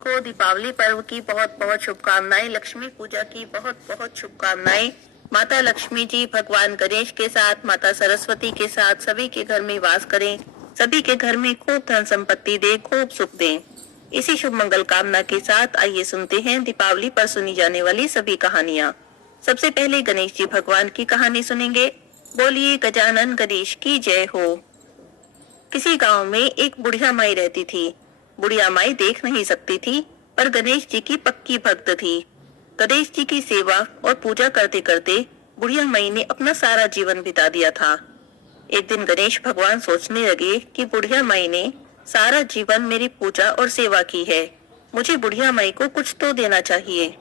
को दीपावली पर्व की बहुत बहुत शुभकामनाएं। लक्ष्मी पूजा की बहुत बहुत शुभकामनाएं। माता लक्ष्मी जी भगवान गणेश के साथ, माता सरस्वती के साथ सभी के घर में वास करें, सभी के घर में खूब धन संपत्ति दे, खूब सुख दें। इसी शुभ मंगल कामना के साथ आइए सुनते हैं दीपावली पर सुनी जाने वाली सभी कहानियाँ। सबसे पहले गणेश जी भगवान की कहानी सुनेंगे। बोलिए गजानन गणेश की जय हो। किसी गांव में एक बुढ़िया माई रहती थी। बुढ़िया माई देख नहीं सकती थी, पर गणेश जी की पक्की भक्त थी। गणेश जी की सेवा और पूजा करते करते बुढ़िया माई ने अपना सारा जीवन बिता दिया था। एक दिन गणेश भगवान सोचने लगे कि बुढ़िया माई ने सारा जीवन मेरी पूजा और सेवा की है, मुझे बुढ़िया माई को कुछ तो देना चाहिए।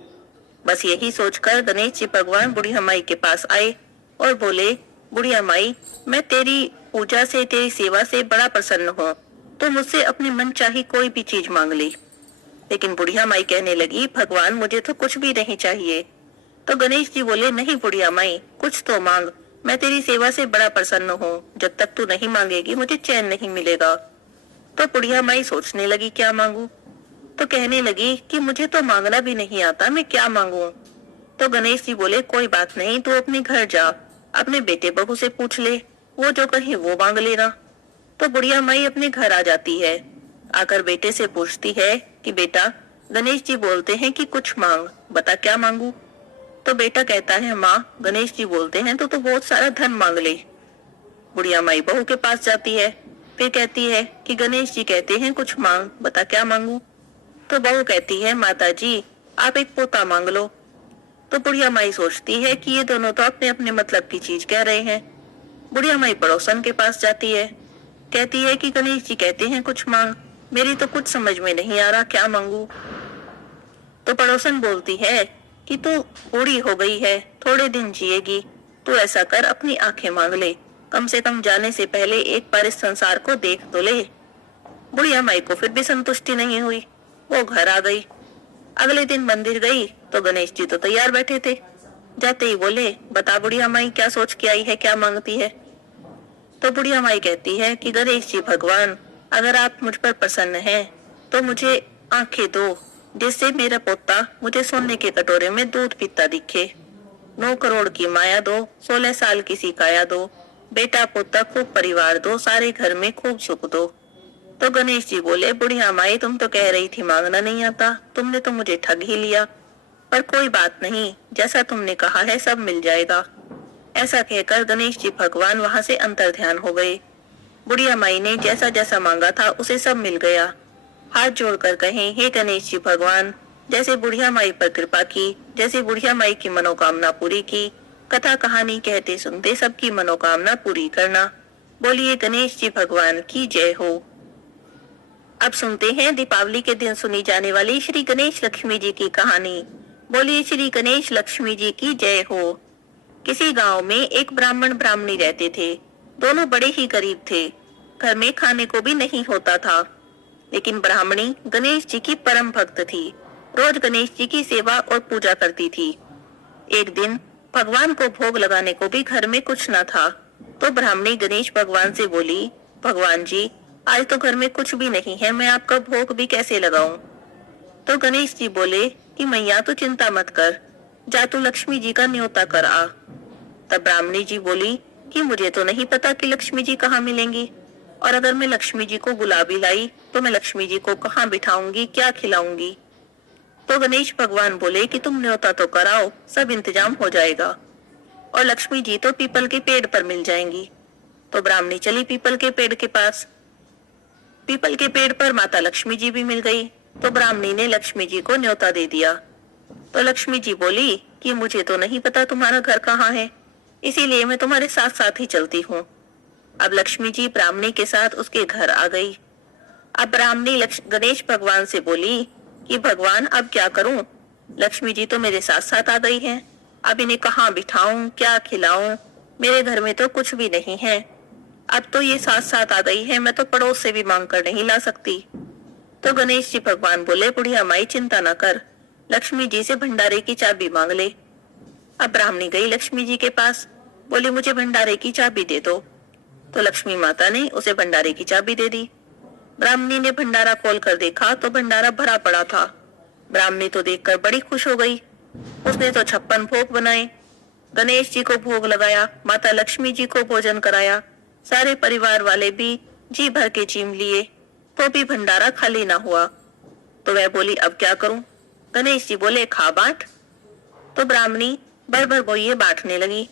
बस यही सोचकर गणेश जी भगवान बुढ़िया माई के पास आए और बोले, बुढ़िया माई, मैं तेरी पूजा से, तेरी सेवा से बड़ा प्रसन्न हूँ, तो मुझसे अपनी मन चाही कोई भी चीज मांग ली। लेकिन बुढ़िया माई कहने लगी, भगवान मुझे तो कुछ भी नहीं चाहिए। तो गणेश जी बोले, नहीं बुढ़िया माई, कुछ तो मांग, मैं तेरी सेवा से बड़ा प्रसन्न हूँ, जब तक तू नहीं मांगेगी मुझे चैन नहीं मिलेगा। तो बुढ़िया माई सोचने लगी क्या मांगू, तो कहने लगी कि मुझे तो मांगना भी नहीं आता, मैं क्या मांगू। तो गणेश जी बोले, कोई बात नहीं, तू अपने घर जा, अपने बेटे बहू से पूछ ले, वो जो कहे वो मांग लेना। तो बुढ़िया माई अपने घर आ जाती है। आकर बेटे से पूछती है कि बेटा, गणेश जी बोलते हैं कि कुछ मांग, बता क्या मांगू। तो बेटा कहता है, माँ गणेश जी बोलते हैं तो बहुत सारा धन मांग ले। बुढ़िया माई बहू के पास जाती है, फिर कहती है कि गणेश जी कहते हैं कुछ मांग, बता क्या मांगू। तो बहू कहती है, माता जी आप एक पोता मांग लो। तो बुढ़िया माई सोचती है कि ये दोनों तो अपने अपने मतलब की चीज कह रहे हैं। बुढ़िया माई पड़ोसन के पास जाती है, कहती है कि गणेश जी कहते हैं कुछ मांग, मेरी तो कुछ समझ में नहीं आ रहा, क्या मांगू। तो पड़ोसन बोलती है कि तू बूढ़ी हो गई है, थोड़े दिन जिएगी, तू ऐसा कर अपनी आंखें मांग ले, कम से कम जाने से पहले एक बार इस संसार को देख तो ले। बुढ़िया माई को फिर भी संतुष्टि नहीं हुई, वो घर आ गई। अगले दिन मंदिर गई तो गणेश जी तो तैयार बैठे थे। जाते ही बोले, बता बुढ़िया माई क्या सोच के आई है, क्या मांगती है। तो बुढ़िया माई कहती है कि गणेश जी भगवान, अगर आप मुझ पर प्रसन्न हैं तो मुझे आंखें दो, जिससे मेरा पोता मुझे सोने के कटोरे में दूध पीता दिखे। 9 करोड़ की माया दो, 16 साल की सिकाया दो, बेटा पोता खूब परिवार दो, सारे घर में खूब सुख दो। तो गणेश जी बोले, बुढ़िया माई तुम तो कह रही थी मांगना नहीं आता, तुमने तो मुझे ठग ही लिया, पर कोई बात नहीं, जैसा तुमने कहा है सब मिल जाएगा। ऐसा कहकर गणेश जी भगवान वहां से अंतर ध्यान हो गए। बुढ़िया माई ने जैसा जैसा मांगा था उसे सब मिल गया। हाथ जोड़कर कहें, हे गणेश जी भगवान, जैसे बुढ़िया माई पर कृपा की, जैसे बुढ़िया माई की मनोकामना पूरी की, कथा कहानी कहते सुनते सबकी मनोकामना पूरी करना। बोलिए गणेश जी भगवान की जय हो। अब सुनते हैं दीपावली के दिन सुनी जाने वाली श्री गणेश लक्ष्मी जी की कहानी। बोलिए श्री गणेश लक्ष्मी जी की जय हो। किसी गांव में एक ब्राह्मण ब्राह्मणी रहते थे। दोनों बड़े ही गरीब थे, घर में खाने को भी नहीं होता था। लेकिन ब्राह्मणी गणेश जी की परम भक्त थी, रोज गणेश जी की सेवा और पूजा करती थी। एक दिन भगवान को भोग लगाने को भी घर में कुछ न था, तो ब्राह्मणी गणेश भगवान से बोली, भगवान जी आज तो घर में कुछ भी नहीं है, मैं आपका भोग भी कैसे लगाऊं। तो गणेश जी बोले कि मैया तू चिंता मत कर, जा तू लक्ष्मी जी का न्योता कर आ। तब ब्राह्मणी जी बोली कि मुझे तो नहीं पता कि लक्ष्मी जी कहाँ मिलेंगी, और अगर मैं लक्ष्मी जी को बुला भी लाई तो मैं लक्ष्मी जी को कहाँ बिठाऊंगी, क्या खिलाऊंगी। तो गणेश भगवान बोले कि तुम न्योता तो कराओ, सब इंतजाम हो जाएगा, और लक्ष्मी जी तो पीपल के पेड़ पर मिल जाएंगी। तो ब्राह्मणी चली पीपल के पेड़ के पास। पीपल के पेड़ पर माता लक्ष्मी जी भी मिल गई, तो ब्राह्मणी ने लक्ष्मी जी को न्योता दे दिया। तो लक्ष्मी जी बोली कि मुझे तो नहीं पता तुम्हारा घर कहाँ है, इसीलिए मैं तुम्हारे साथ साथ ही चलती हूँ। अब लक्ष्मी जी ब्राह्मणी के साथ उसके घर आ गई। अब ब्राह्मणी गणेश भगवान से बोली कि भगवान अब क्या करूं, लक्ष्मी जी तो मेरे साथ साथ आ गई हैं, अब इन्हें कहाँ बिठाऊं, क्या खिलाऊं, मेरे घर में तो कुछ भी नहीं है। अब तो ये साथ साथ आ गई है, मैं तो पड़ोस से भी मांग कर नहीं ला सकती। तो गणेश जी भगवान बोले, बुढ़िया माई चिंता न कर, लक्ष्मी जी से भंडारे की चाबी मांग ले। अब ब्राह्मणी गई लक्ष्मी जी के पास, बोली मुझे भंडारे की चाबी दे दो। तो लक्ष्मी माता ने उसे भंडारे की चाबी दे दी। ब्राह्मणी ने भंडारा खोल कर देखा तो भंडारा भरा पड़ा था। ब्राह्मणी तो देखकर बड़ी खुश हो गई। उसने तो 56 भोग बनाए, गणेश जी को भोग लगाया, माता लक्ष्मी जी को भोजन कराया। सारे परिवार वाले भी जी भर के चीम लिए, तो भी भंडारा खाली ना हुआ। तो वह बोली, अब क्या करूं? गणेश जी बोले, खा बांट। तो ब्राह्मणी भर भर बोइये बांटने लगी।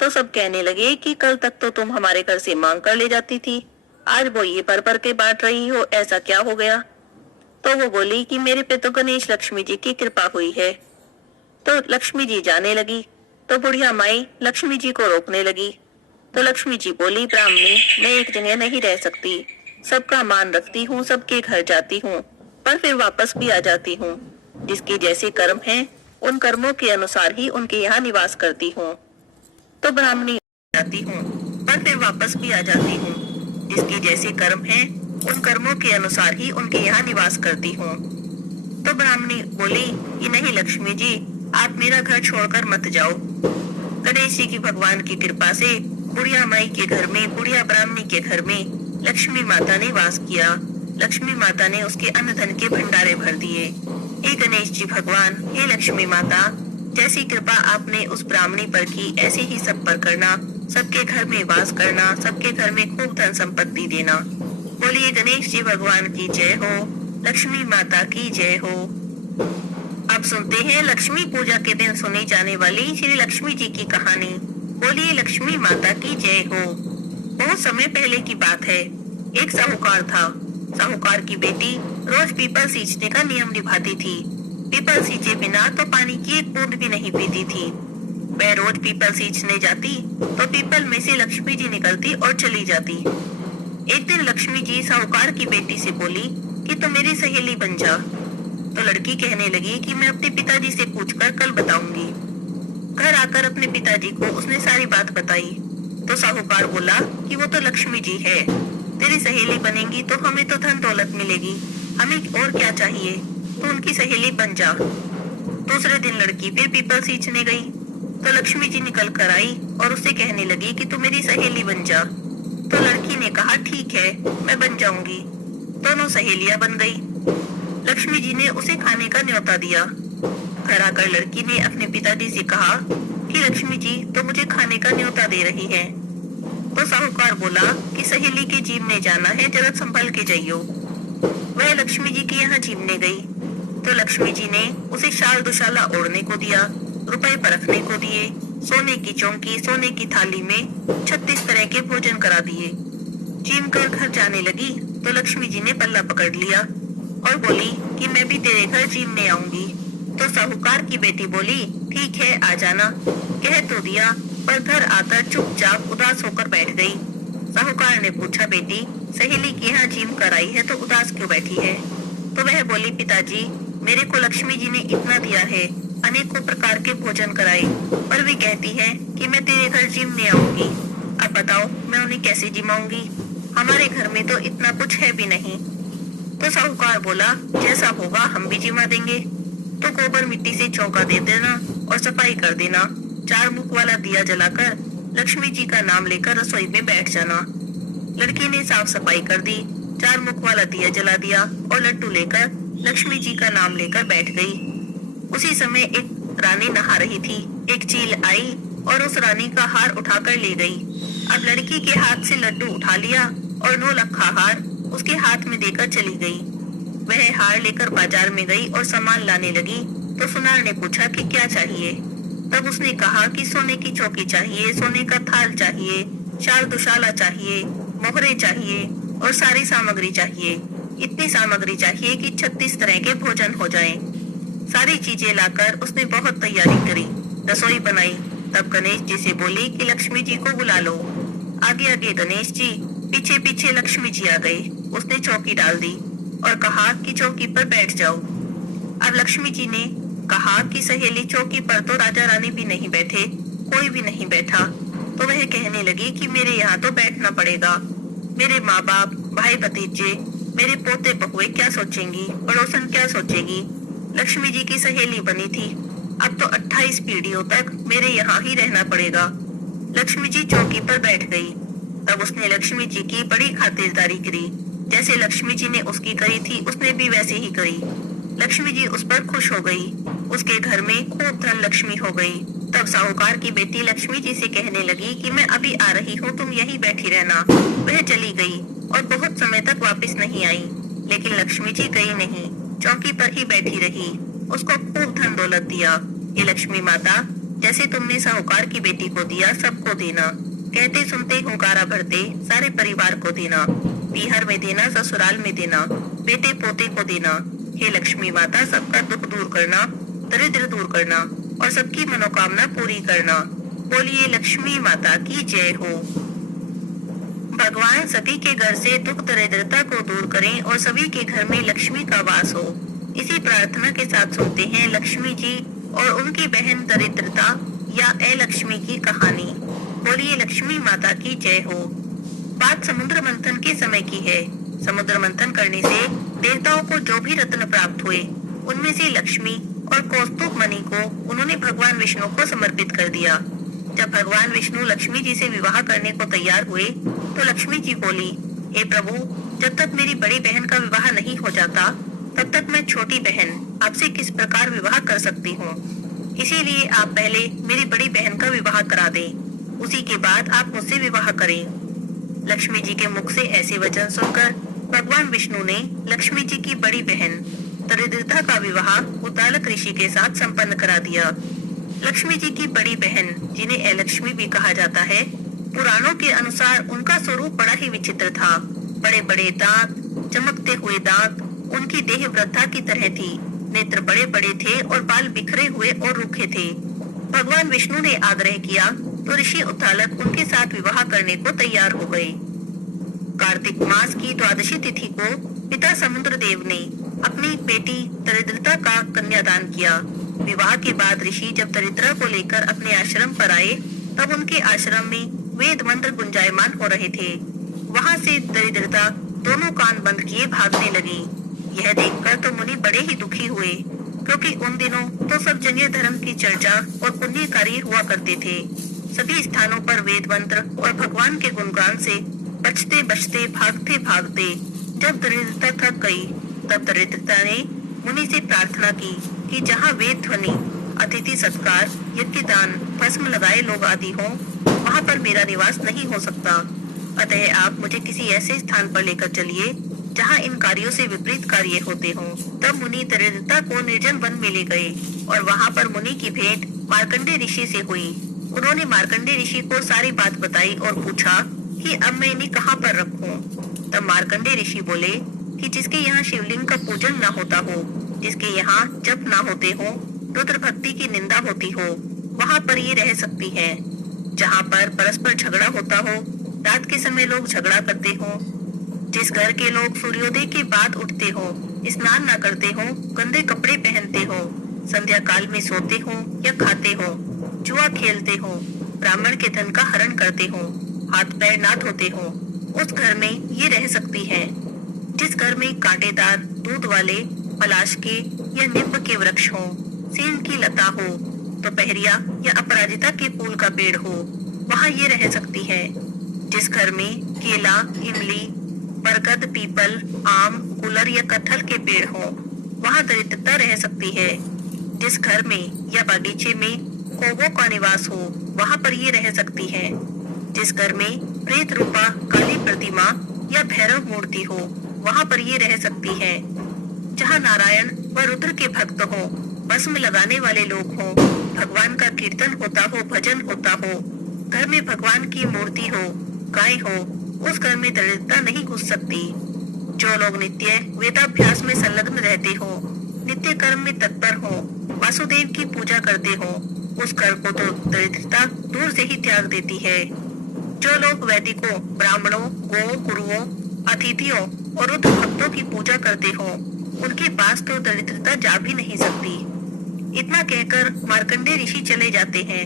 तो सब कहने लगे कि कल तक तो तुम हमारे घर से मांग कर ले जाती थी, आज बोइये भर भर के बांट रही हो, ऐसा क्या हो गया? तो वो बोली कि मेरे पे तो गणेश लक्ष्मी जी की कृपा हुई है। तो लक्ष्मी जी जाने लगी, तो बुढ़िया माई लक्ष्मी जी को रोकने लगी। तो लक्ष्मी जी बोली, ब्राह्मणी, मैं एक जगह नहीं रह सकती, सबका मान रखती हूँ, सबके घर जाती हूँ, पर फिर वापस भी आ जाती हूँ। जिसके जैसे कर्म हैं, उन कर्मों के अनुसार ही उनके यहाँ निवास करती हूँ। तो ब्राह्मणी जाती हूँ, पर फिर वापस भी आ जाती हूँ। जिसके जैसे कर्म हैं, उन कर्मों के अनुसार ही उनके यहाँ निवास करती हूँ। तो ब्राह्मणी बोली कि नहीं लक्ष्मी जी, आप मेरा घर छोड़कर मत जाओ। गणेश जी की भगवान की कृपा से बुढ़िया माई के घर में, बुढ़िया ब्राह्मणी के घर में लक्ष्मी माता ने वास किया। लक्ष्मी माता ने उसके अन्न धन के भंडारे भर दिए। हे गणेश जी भगवान, हे लक्ष्मी माता, जैसी कृपा आपने उस ब्राह्मणी पर की, ऐसे ही सब पर करना, सबके घर में वास करना, सबके घर में खूब धन संपत्ति देना। बोलिए गणेश जी भगवान की जय हो, लक्ष्मी माता की जय हो। अब सुनते हैं लक्ष्मी पूजा के दिन सुनी जाने वाली श्री लक्ष्मी जी की कहानी। बोलिए लक्ष्मी माता की जय हो। बहुत समय पहले की बात है। एक साहूकार था। साहूकार की बेटी रोज पीपल सींचने का नियम निभाती थी। पीपल सींचे बिना तो पानी की एक बूंद भी नहीं पीती थी। वह रोज पीपल सींचने जाती तो पीपल में से लक्ष्मी जी निकलती और चली जाती। एक दिन लक्ष्मी जी साहूकार की बेटी से बोली कि तुम मेरी सहेली बन जा। तो लड़की कहने लगी कि मैं अपने पिताजी से पूछकर कल बताऊंगी। घर आकर अपने पिताजी को उसने सारी बात बताई। तो साहूकार बोला कि वो तो लक्ष्मी जी है, तेरी सहेली बनेगी तो हमें तो धन दौलत मिलेगी, हमें और क्या चाहिए, तो उनकी सहेली बन जा। दूसरे दिन लड़की फिर पीपल सींचने गई तो लक्ष्मी जी निकल कर आई और उससे कहने लगी कि तू मेरी सहेली बन जा। तो लड़की ने कहा ठीक है, मैं बन जाऊंगी। दोनों सहेलियां बन गई। लक्ष्मी जी ने उसे खाने का न्योता दिया। घर आकर लड़की ने अपने पिताजी से कहा कि लक्ष्मी जी तो मुझे खाने का न्योता दे रही है। तो साहूकार बोला कि सहेली के जीमने जाना है, जरा संभल के जाइयो। वह लक्ष्मी जी के यहाँ जीमने गई तो लक्ष्मी जी ने उसे शाल दुशाला ओढ़ने को दिया, रुपए परखने को दिए, सोने की चौकी, सोने की थाली में 36 तरह के भोजन करा दिए। जीम कर घर जाने लगी तो लक्ष्मी जी ने पल्ला पकड़ लिया और बोली कि मैं भी तेरे घर जीमने आऊंगी। तो साहूकार की बेटी बोली ठीक है, आ जाना। कह तो दिया, पर घर आकर चुपचाप उदास होकर बैठ गई। साहूकार ने पूछा, बेटी सहेली के यहाँ जीम कराई है तो उदास क्यों बैठी है? तो वह बोली, पिताजी मेरे को लक्ष्मी जी ने इतना दिया है, अनेकों प्रकार के भोजन कराए, पर वे कहती है कि मैं तेरे घर जीमने आऊंगी। अब बताओ मैं उन्हें कैसे जिमाऊंगी? हमारे घर में तो इतना कुछ है भी नहीं। तो साहूकार बोला, जैसा होगा हम भी जिमा देंगे। तो गोबर मिट्टी से चौका दे देना और सफाई कर देना। 4 मुख वाला दिया जलाकर लक्ष्मी जी का नाम लेकर रसोई में बैठ जाना। लड़की ने साफ सफाई कर दी, 4 मुख वाला दिया जला दिया और लड्डू लेकर लक्ष्मी जी का नाम लेकर बैठ गई। उसी समय एक रानी नहा रही थी। एक चील आई और उस रानी का हार उठाकर ले गई। अब लड़की के हाथ से लड्डू उठा लिया और 9 लखा हार उसके हाथ में देकर चली गई। वह हार लेकर बाजार में गई और सामान लाने लगी तो सुनार ने पूछा कि क्या चाहिए। तब उसने कहा कि सोने की चौकी चाहिए, सोने का थाल चाहिए, शाल दुशाला चाहिए, मोहरे चाहिए और सारी सामग्री चाहिए। इतनी सामग्री चाहिए कि 36 तरह के भोजन हो जाएं। सारी चीजें लाकर उसने बहुत तैयारी करी, रसोई बनाई। तब गणेश जी से बोली कि लक्ष्मी जी को बुला लो। आगे आगे गणेश जी, पीछे पीछे लक्ष्मी जी आ गए। उसने चौकी डाल दी और कहा कि चौकी पर बैठ जाओ। अब लक्ष्मी जी ने कहा कि सहेली चौकी पर तो राजा रानी भी नहीं बैठे, कोई भी नहीं बैठा। तो वह कहने लगी कि मेरे यहाँ तो बैठना पड़ेगा। मेरे माँ बाप, भाई भतीजे, मेरे पोते बहुए क्या सोचेंगी, पड़ोसन क्या सोचेगी। लक्ष्मी जी की सहेली बनी थी, अब तो 28 पीढ़ियों तक मेरे यहाँ ही रहना पड़ेगा। लक्ष्मी जी चौकी पर बैठ गई। तब उसने लक्ष्मी जी की बड़ी खातिरदारी करी। जैसे लक्ष्मी जी ने उसकी करी थी उसने भी वैसे ही करी। लक्ष्मी जी उस पर खुश हो गई। उसके घर में खूब धन लक्ष्मी हो गई। तब साहूकार की बेटी लक्ष्मी जी से कहने लगी कि मैं अभी आ रही हूँ, तुम यहीं बैठी रहना। वह चली गई और बहुत समय तक वापस नहीं आई। लेकिन लक्ष्मी जी गई नहीं, चौकी पर ही बैठी रही। उसको खूब धन दौलत दिया। ये लक्ष्मी माता, जैसे तुमने साहूकार की बेटी को दिया सबको देना। कहते सुनते हुंकारा भरते सारे परिवार को देना। पीहर में देना, ससुराल में देना, बेटे पोते को देना। हे लक्ष्मी माता, सबका दुख दूर करना, दरिद्र दूर करना और सबकी मनोकामना पूरी करना। बोलिए लक्ष्मी माता की जय हो। भगवान सभी के घर से दुख दरिद्रता को दूर करें और सभी के घर में लक्ष्मी का वास हो। इसी प्रार्थना के साथ सुनते हैं लक्ष्मी जी और उनकी बहन दरिद्रता या लक्ष्मी की कहानी। बोलिए लक्ष्मी माता की जय हो। बात समुद्र मंथन के समय की है। समुद्र मंथन करने से देवताओं को जो भी रत्न प्राप्त हुए, उनमें से लक्ष्मी और कौस्तुभ मणि को उन्होंने भगवान विष्णु को समर्पित कर दिया। जब भगवान विष्णु लक्ष्मी जी से विवाह करने को तैयार हुए तो लक्ष्मी जी बोली, हे प्रभु, जब तक मेरी बड़ी बहन का विवाह नहीं हो जाता तब तक मैं छोटी बहन आपसे किस प्रकार विवाह कर सकती हूँ। इसीलिए आप पहले मेरी बड़ी बहन का विवाह करा दें, उसी के बाद आप मुझसे विवाह करें। लक्ष्मी जी के मुख से ऐसे वचन सुनकर भगवान विष्णु ने लक्ष्मी जी की बड़ी बहन दरिद्रता का विवाह उद्दालक ऋषि के साथ संपन्न करा दिया। लक्ष्मी जी की बड़ी बहन, जिन्हें लक्ष्मी भी कहा जाता है, पुराणों के अनुसार उनका स्वरूप बड़ा ही विचित्र था। बड़े बड़े दांत, चमकते हुए दांत, उनकी देह वृद्धा की तरह थी। नेत्र बड़े बड़े थे और बाल बिखरे हुए और रूखे थे। भगवान विष्णु ने आग्रह किया तो ऋषि उद्दालक उनके साथ विवाह करने को तैयार हो गए। कार्तिक मास की द्वादशी तिथि को पिता समुद्र देव ने अपनी बेटी दरिद्रता का कन्यादान किया। विवाह के बाद ऋषि जब दरिद्रा को लेकर अपने आश्रम पर आए तब उनके आश्रम में वेद मंत्र गुंजायमान हो रहे थे। वहाँ से दरिद्रता दोनों कान बंद किए भागने लगी। यह देखकर तो मुनि बड़े ही दुखी हुए, क्योंकि उन दिनों तो सब जंगीर धर्म की चर्चा और पुण्य कार्य हुआ करते थे। सभी स्थानों पर वेद मंत्र और भगवान के गुणगान से बचते बचते भागते भागते जब दरिद्रता थक गई तब दरिद्रता ने मुनि से प्रार्थना की कि जहाँ वेद ध्वनि, अतिथि सत्कार, यज्ञ दान, भस्म लगाए लोग आदि हों, वहाँ पर मेरा निवास नहीं हो सकता। अतः आप मुझे किसी ऐसे स्थान पर लेकर चलिए जहाँ इन कार्यों से विपरीत कार्य होते हों। तब मुनि दरिद्रता को निर्जन वन में ले गए और वहाँ पर मुनि की भेंट मार्कंडे ऋषि से हुई। उन्होंने मार्कंडे ऋषि को सारी बात बताई और पूछा कि अब मैं इन्हें कहाँ पर रखूं। तब मार्कंडे ऋषि बोले कि जिसके यहाँ शिवलिंग का पूजन न होता हो, जिसके यहाँ जप न होते हो, रुद्र भक्ति की निंदा होती हो, वहाँ पर ये रह सकती है। जहाँ पर परस्पर झगड़ा होता हो, रात के समय लोग झगड़ा करते हो, जिस घर के लोग सूर्योदय के बाद उठते हो, स्नान न करते हो, गंदे कपड़े पहनते हो, संध्या काल में सोते हो या खाते हो, जुआ खेलते हो, ब्राह्मण के धन का हरण करते हो, हाथ पैर ना धोते हो, उस घर में ये रह सकती है। जिस घर में कांटेदार, दूध वाले, पलाश के या नींब के वृक्ष हो, सीन की लता हो, दोपहरिया या अपराजिता के फूल का पेड़ हो, वहाँ ये रह सकती है। जिस घर में केला, इमली, बरगद, पीपल, आम, गुलर या कटहल के पेड़ हो, वहाँ दरिद्रता रह सकती है। जिस घर में या बागीचे में कौवों का निवास हो, वहाँ पर ये रह सकती है। जिस घर में प्रेत रूपा काली प्रतिमा या भैरव मूर्ति हो, वहाँ पर ये रह सकती है। जहाँ नारायण व रुद्र के भक्त हो, भस्म लगाने वाले लोग हो, भगवान का कीर्तन होता हो, भजन होता हो, घर में भगवान की मूर्ति हो, गाय हो, उस घर में दरिद्रता नहीं घुस सकती। जो लोग नित्य वेदाभ्यास में संलग्न रहते हो, नित्य कर्म में तत्पर हो, वासुदेव की पूजा करते हो, उस घर को तो दरिद्रता दूर से ही त्याग देती है। जो लोग वैदिकों, ब्राह्मणों, गो, गुरुओं, अतिथियों और रुद्र भक्तों की पूजा करते हो, उनके पास तो दरिद्रता जा भी नहीं सकती। इतना कहकर मार्कंडे ऋषि चले जाते हैं।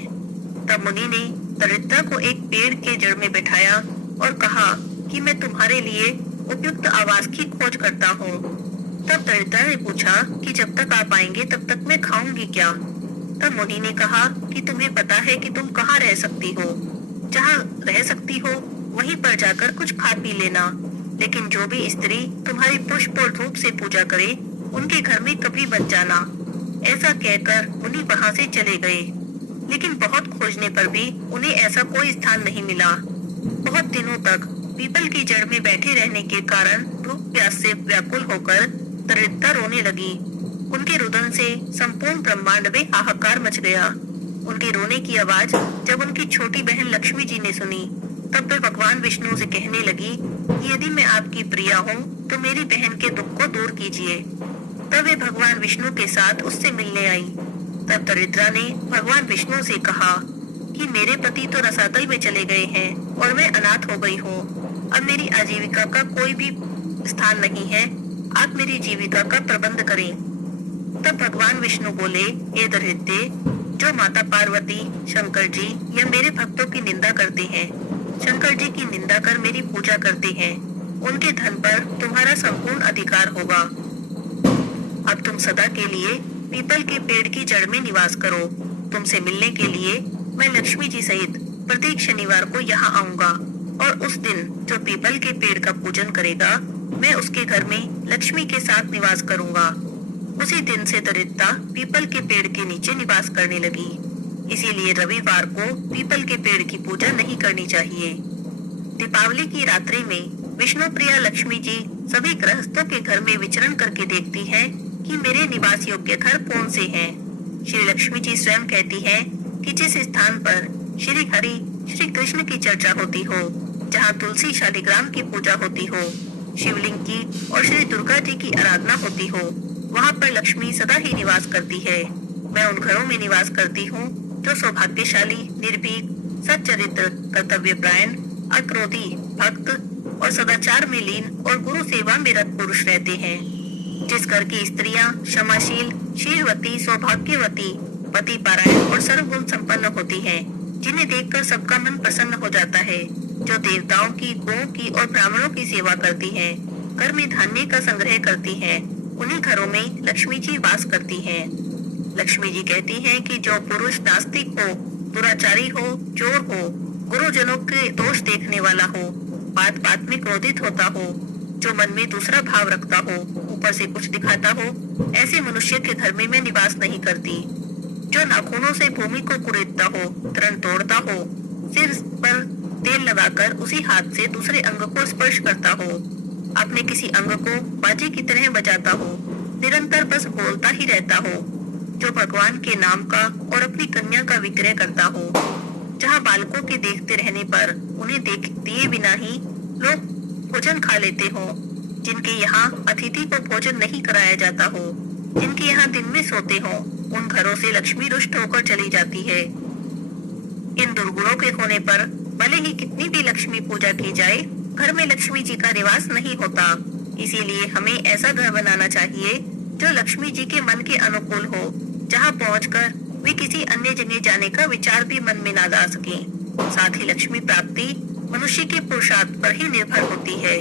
तब मुनि ने दरिद्रता को एक पेड़ के जड़ में बैठाया और कहा कि मैं तुम्हारे लिए उपयुक्त आवास की खोज करता हूँ। तब दरिद्रता ने पूछा कि जब तक आप आएंगे तब तक मैं खाऊंगी क्या? तब मुनि ने कहा कि तुम्हें पता है कि तुम कहाँ रह सकती हो, जहाँ रह सकती हो वहीं पर जाकर कुछ खा पी लेना। लेकिन जो भी स्त्री तुम्हारी पुष्प और धूप से पूजा करे उनके घर में कभी मत जाना। ऐसा कहकर मुनि वहाँ से चले गए। लेकिन बहुत खोजने पर भी उन्हें ऐसा कोई स्थान नहीं मिला। बहुत दिनों तक पीपल की जड़ में बैठे रहने के कारण भूख प्यास से व्याकुल होकर दरिद्रता रोने लगी। उनके रुदन से संपूर्ण ब्रह्मांड में हाहाकार मच गया। उनके रोने की आवाज जब उनकी छोटी बहन लक्ष्मी जी ने सुनी, तब वे भगवान विष्णु से कहने लगी कि यदि मैं आपकी प्रिया हूँ तो मेरी बहन के दुख को दूर कीजिए। तब वे भगवान विष्णु के साथ उससे मिलने आई। तब दरिद्रा ने भगवान विष्णु से कहा कि मेरे पति तो रसातल में चले गए हैं और मैं अनाथ हो गई हूँ। अब मेरी आजीविका का कोई भी स्थान नहीं है। आप मेरी जीविका का प्रबंध करें। तब भगवान विष्णु बोले, हे दरिद्रे, जो माता पार्वती, शंकर जी या मेरे भक्तों की निंदा करते हैं, शंकर जी की निंदा कर मेरी पूजा करते हैं, उनके धन पर तुम्हारा संपूर्ण अधिकार होगा। अब तुम सदा के लिए पीपल के पेड़ की जड़ में निवास करो। तुमसे मिलने के लिए मैं लक्ष्मी जी सहित प्रत्येक शनिवार को यहाँ आऊंगा और उस दिन जो पीपल के पेड़ का पूजन करेगा, मैं उसके घर में लक्ष्मी के साथ निवास करूंगा। उसी दिन से दरिद्रता पीपल के पेड़ के नीचे निवास करने लगी। इसीलिए रविवार को पीपल के पेड़ की पूजा नहीं करनी चाहिए। दीपावली की रात्रि में विष्णु प्रिया लक्ष्मी जी सभी गृहस्थों के घर में विचरण करके देखती है कि मेरे निवास योग्य घर कौन से हैं। श्री लक्ष्मी जी स्वयं कहती है कि जिस स्थान पर श्री हरि श्री कृष्ण की चर्चा होती हो, जहाँ तुलसी शालिग्राम की पूजा होती हो, शिवलिंग की और श्री दुर्गा जी की आराधना होती हो, वहाँ पर लक्ष्मी सदा ही निवास करती है। मैं उन घरों में निवास करती हूँ जो सौभाग्यशाली, निर्भीक, सच्चरित्र, कर्तव्यपरायण, अक्रोधी, भक्त और सदाचार में लीन और गुरु सेवा में रत पुरुष रहते हैं। जिस घर की स्त्रियां क्षमाशील, शीलवती, सौभाग्यवती, पति पारायण और सर्वगुण संपन्न होती हैं, जिन्हें देखकर सबका मन प्रसन्न हो जाता है, जो देवताओं की, गौओं की और ब्राह्मणों की सेवा करती हैं, घर में धान्य का संग्रह करती हैं, उन्हीं घरों में लक्ष्मी जी वास करती हैं। लक्ष्मी जी कहती हैं कि जो पुरुष नास्तिक हो, दुराचारी हो, चोर हो, गुरुजनों के दोष देखने वाला हो, बात बात में क्रोधित होता हो, जो मन में दूसरा भाव रखता हो, ऊपर से कुछ दिखाता हो, ऐसे मनुष्य के घर में मैं निवास नहीं करती। जो नाखूनों से भूमि को कुरेदता हो, तृण तोड़ता हो, सिर पर तेल लगाकर उसी हाथ से दूसरे अंग को स्पर्श करता हो, अपने किसी अंग को बाजे की तरह बजाता हो, निरंतर बस बोलता ही रहता हो, जो भगवान के नाम का और अपनी कन्या का विक्रय करता हो, जहाँ बालकों के देखते रहने पर उन्हें दिए बिना ही लोग भोजन खा लेते हो, जिनके यहाँ अतिथि को भोजन नहीं कराया जाता हो, जिनके यहाँ दिन में सोते हो, उन घरों से लक्ष्मी रुष्ट होकर चली जाती है। इन दुर्गुणों के होने पर भले ही कितनी भी लक्ष्मी पूजा की जाए, घर में लक्ष्मी जी का निवास नहीं होता। इसीलिए हमें ऐसा घर बनाना चाहिए जो लक्ष्मी जी के मन के अनुकूल हो, जहाँ पहुंचकर वे किसी अन्य जगह जाने का विचार भी मन में ना ला सके। साथ ही लक्ष्मी प्राप्ति मनुष्य के पुरुषार्थ पर ही निर्भर होती है।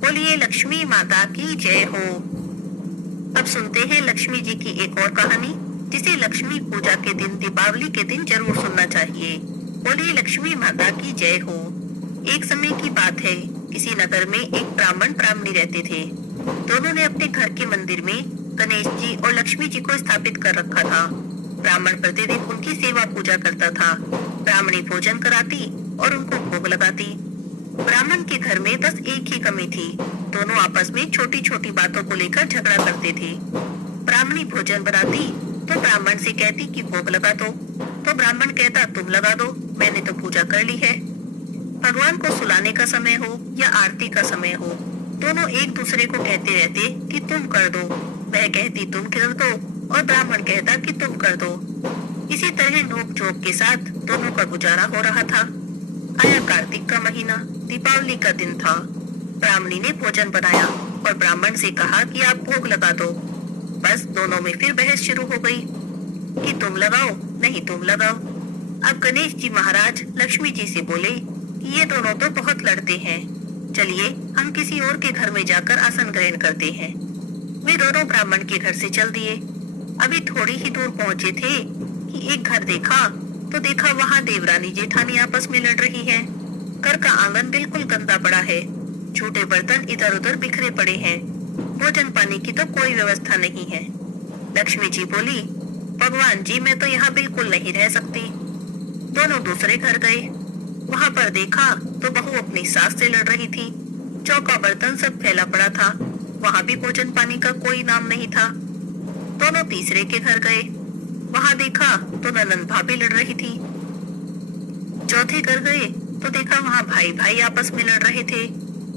बोलिए लक्ष्मी माता की जय हो। अब सुनते हैं लक्ष्मी जी की एक और कहानी, जिसे लक्ष्मी पूजा के दिन, दीपावली के दिन जरूर सुनना चाहिए। बोलिए लक्ष्मी माता की जय हो। एक समय की बात है, किसी नगर में एक ब्राह्मण ब्राह्मणी रहते थे। दोनों ने अपने घर के मंदिर में गणेश जी और लक्ष्मी जी को स्थापित कर रखा था। ब्राह्मण प्रतिदिन उनकी सेवा पूजा करता था। ब्राह्मणी भोजन कराती और उनको भोग लगाती। ब्राह्मण के घर में बस एक ही कमी थी, दोनों आपस में छोटी छोटी बातों को लेकर झगड़ा करते थे। ब्राह्मणी भोजन बनाती तो ब्राह्मण से कहती कि भोग लगा दो, तो ब्राह्मण कहता तुम लगा दो, मैंने तो पूजा कर ली है। भगवान को सुलाने का समय हो या आरती का समय हो, दोनों एक दूसरे को कहते रहते कि तुम कर दो। वह कहती तुम कर दो और ब्राह्मण कहता कि तुम कर दो। इसी तरह नोक झोंक के साथ दोनों का गुजारा हो रहा था। आया कार्तिक का महीना, दीपावली का दिन था। ब्राह्मणी ने भोजन बनाया और ब्राह्मण से कहा कि आप भोग लगा दो। बस दोनों में फिर बहस शुरू हो गई कि तुम लगाओ, नहीं तुम लगाओ। अब गणेश जी महाराज लक्ष्मी जी से बोले कि ये दोनों तो बहुत लड़ते हैं, चलिए हम किसी और के घर में जाकर आसन ग्रहण करते हैं। वे दोनों ब्राह्मण के घर से चल दिए। अभी थोड़ी ही दूर पहुंचे थे कि एक घर देखा तो देखा वहाँ देवरानी जेठानी आपस में लड़ रही है। घर का आंगन बिल्कुल गंदा पड़ा है, झूठे बर्तन इधर उधर बिखरे पड़े हैं। भोजन पानी की तो कोई व्यवस्था नहीं है। लक्ष्मी जी बोली, भगवान जी मैं तो यहाँ बिल्कुल नहीं रह सकती। दोनों दूसरे घर गए। वहाँ पर देखा तो बहू अपनी सास से लड़ रही थी। चौका बर्तन सब फैला पड़ा था। वहाँ भी भोजन पानी का कोई नाम नहीं था। दोनों तीसरे के घर गए। वहाँ देखा तो ननंद भाभी लड़ रही थी। चौथे घर गए तो देखा वहाँ भाई भाई आपस में लड़ रहे थे।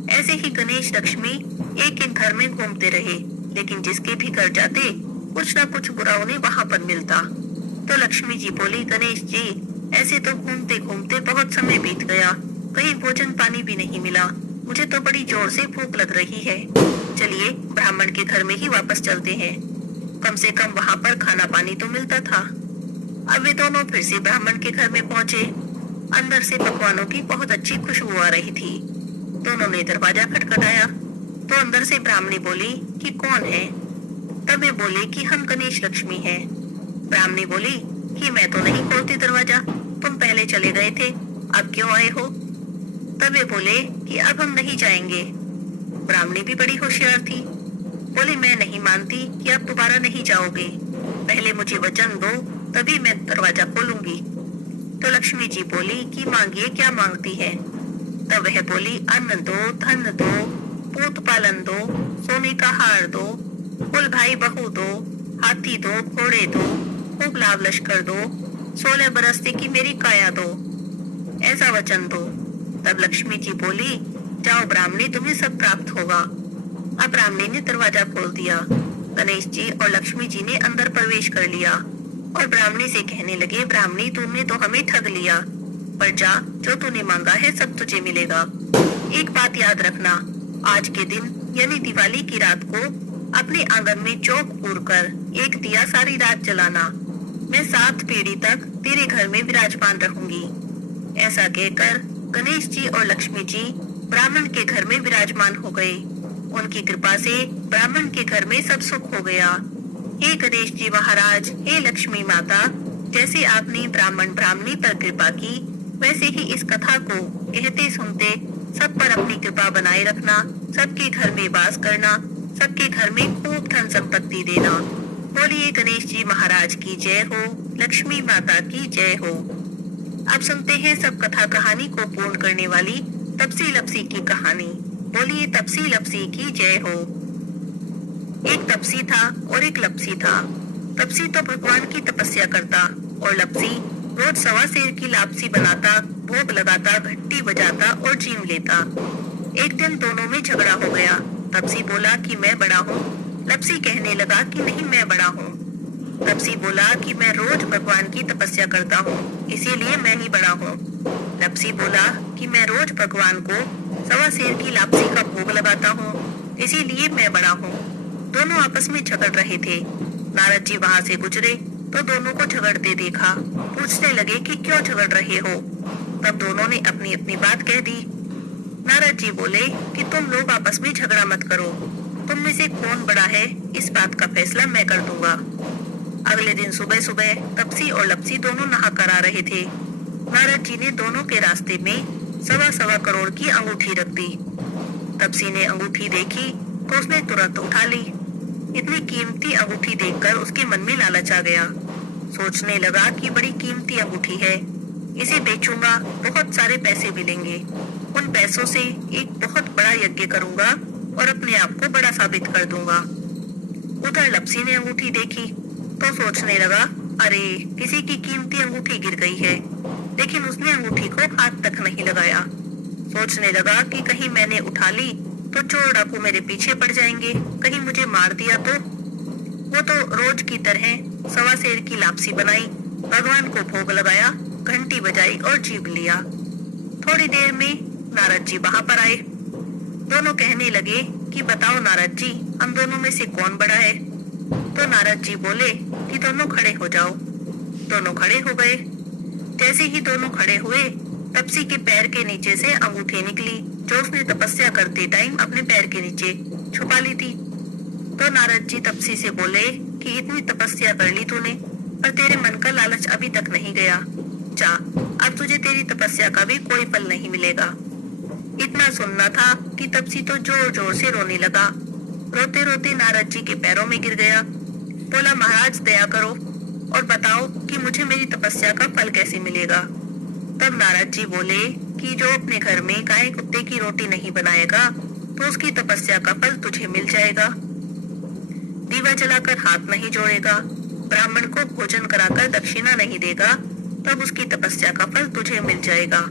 ऐसे ही गणेश लक्ष्मी एक एक घर में घूमते रहे, लेकिन जिसके भी घर जाते कुछ न कुछ बुरा उन्हें वहाँ पर मिलता। तो लक्ष्मी जी बोली, गणेश जी ऐसे तो घूमते घूमते बहुत समय बीत गया, कहीं भोजन पानी भी नहीं मिला। मुझे तो बड़ी जोर से भूख लग रही है। चलिए ब्राह्मण के घर में ही वापस चलते हैं, कम से कम वहाँ पर खाना पानी तो मिलता था। अब वे दोनों फिर से ब्राह्मण के घर में पहुँचे। अंदर से पकवानों की बहुत अच्छी खुशबू आ रही थी। दोनों ने दरवाजा खटखटाया तो अंदर से ब्राह्मणी बोली कि कौन है। तब वे बोले कि हम गणेश लक्ष्मी हैं। ब्राह्मणी बोली कि मैं तो नहीं खोलती दरवाजा, तुम पहले चले गए थे, अब क्यों आए हो। तब वे बोले कि अब हम नहीं जाएंगे। ब्राह्मणी भी बड़ी होशियार थी, बोली मैं नहीं मानती कि आप दोबारा नहीं जाओगे, पहले मुझे वचन दो तभी मैं दरवाजा खोलूंगी। तो लक्ष्मी जी बोली कि मांगिए, क्या मांगती है। तब वह बोली, अन्न दो, धन दो, पूत पालन दो, सोने का हार दो, कुल भाई बहू दो, हाथी दो, घोड़े दो, खूब लाभ लश्कर दो, 16 बरस की मेरी काया दो, ऐसा वचन दो। तब लक्ष्मी जी बोली, जाओ ब्राह्मणी, तुम्हें सब प्राप्त होगा। अब ब्राह्मणी ने दरवाजा खोल दिया। गणेश जी और लक्ष्मी जी ने अंदर प्रवेश कर लिया और ब्राह्मणी से कहने लगे, ब्राह्मणी तूने तो हमें ठग लिया, पर जा, जो तूने मांगा है सब तुझे मिलेगा। एक बात याद रखना, आज के दिन यानी दिवाली की रात को अपने आंगन में चौक पूर कर एक दिया सारी रात जलाना। मैं 7 पीढ़ी तक तेरे घर में विराजमान रहूंगी। ऐसा कहकर गणेश जी और लक्ष्मी जी ब्राह्मण के घर में विराजमान हो गए। उनकी कृपा से ब्राह्मण के घर में सब सुख हो गया। हे गणेश जी महाराज, हे लक्ष्मी माता, जैसे आपने ब्राह्मण ब्राह्मणी पर कृपा की, वैसे ही इस कथा को कहते सुनते सब पर अपनी कृपा बनाए रखना, सबके घर में वास करना, सबके घर में खूब धन संपत्ति देना। बोलिए गणेश जी महाराज की जय हो, लक्ष्मी माता की जय हो। अब सुनते हैं सब कथा कहानी को पूर्ण करने वाली तपसी लपसी की कहानी। बोलिए तपसी लपसी की जय हो। एक तपसी था और एक लपसी था। तपसी तो भगवान की तपस्या करता और लपसी रोज 1.25 सेर की लापसी बनाता, भोग लगाता, घंटी बजाता और जीव लेता। एक दिन दोनों में झगड़ा हो गया। तपसी बोला कि मैं बड़ा हूँ। लपसी कहने लगा कि नहीं मैं बड़ा हूँ। तपसी बोला कि मैं रोज भगवान की तपस्या करता हूँ, इसीलिए मैं ही बड़ा हूँ। लपसी बोला कि मैं रोज भगवान को 1.25 सेर की लापसी का भोग लगाता हूँ, इसीलिए मैं बड़ा हूँ। दोनों आपस में झगड़ रहे थे। नारद जी वहाँ से गुजरे तो दोनों को झगड़ते देखा। पूछने लगे कि क्यों झगड़ रहे हो। तब दोनों ने अपनी अपनी बात कह दी। नारद जी बोले कि तुम लोग आपस में झगड़ा मत करो, तुम में से कौन बड़ा है इस बात का फैसला मैं कर दूंगा। अगले दिन सुबह सुबह तपसी और लपसी दोनों नहा कर आ रहे थे। नारद जी ने दोनों के रास्ते में 1.25 करोड़ की अंगूठी रख दी। तपसी ने अंगूठी देखी तो उसने तुरंत उठा ली। इतनी कीमती अंगूठी देखकर उसके मन में लालच आ गया। सोचने लगा कि बड़ी कीमती अंगूठी है, इसे बेचूंगा, बहुत सारे पैसे मिलेंगे। उन पैसों से एक बहुत बड़ा यज्ञ करूंगा और अपने आप को बड़ा साबित कर दूंगा। उधर लपसी ने अंगूठी देखी तो सोचने लगा, अरे किसी की कीमती अंगूठी गिर गई है, लेकिन उसने अंगूठी को हाथ तक नहीं लगाया। सोचने लगा कि कहीं मैंने उठा ली तो चोर डाकू मेरे पीछे पड़ जाएंगे, कहीं मुझे मार दिया तो। वो तो रोज की तरह 1.25 सेर की लापसी बनाई, भगवान को भोग लगाया, घंटी बजाई और जीव लिया। थोड़ी देर में नारद जी वहाँ पर आए। दोनों कहने लगे कि बताओ नारद जी, हम दोनों में से कौन बड़ा है। तो नारद जी बोले कि दोनों खड़े हो जाओ। दोनों खड़े हो गए। जैसे ही दोनों खड़े हुए, तपसी के पैर के नीचे से अंगूठी निकली जो उसने तपस्या करते टाइम अपने पैर के नीचे छुपा ली थी। तो नारद जी तपसी से बोले कि इतनी तपस्या कर ली तूने, पर तेरे मन का लालच अभी तक नहीं गया। जा, अब तुझे तेरी तपस्या का भी कोई फल नहीं मिलेगा। इतना सुनना था कि तपसी तो जोर जोर से रोने लगा। रोते रोते नारद जी के पैरों में गिर गया। बोला, महाराज दया करो और बताओ कि मुझे मेरी तपस्या का फल कैसे मिलेगा। तब नारद जी बोले कि जो अपने घर में गाय कुत्ते की रोटी नहीं बनाएगा तो उसकी तपस्या का फल तुझे मिल जाएगा। दीवा जलाकर हाथ नहीं जोड़ेगा, ब्राह्मण को भोजन कराकर दक्षिणा नहीं देगा, तब उसकी तपस्या का फल तुझे मिल जाएगा।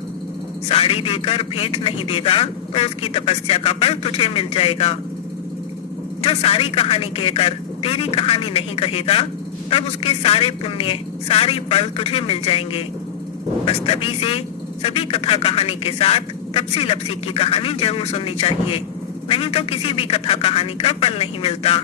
साड़ी देकर भेंट नहीं देगा तो उसकी तपस्या का फल तुझे मिल जाएगा। जो सारी कहानी कहकर तेरी कहानी नहीं कहेगा, तब उसके सारे पुण्य सारी फल तुझे मिल जाएंगे। बस तभी से सभी कथा कहानी के साथ तपसी लपसी की कहानी जरूर सुननी चाहिए, नहीं तो किसी भी कथा कहानी का फल नहीं मिलता।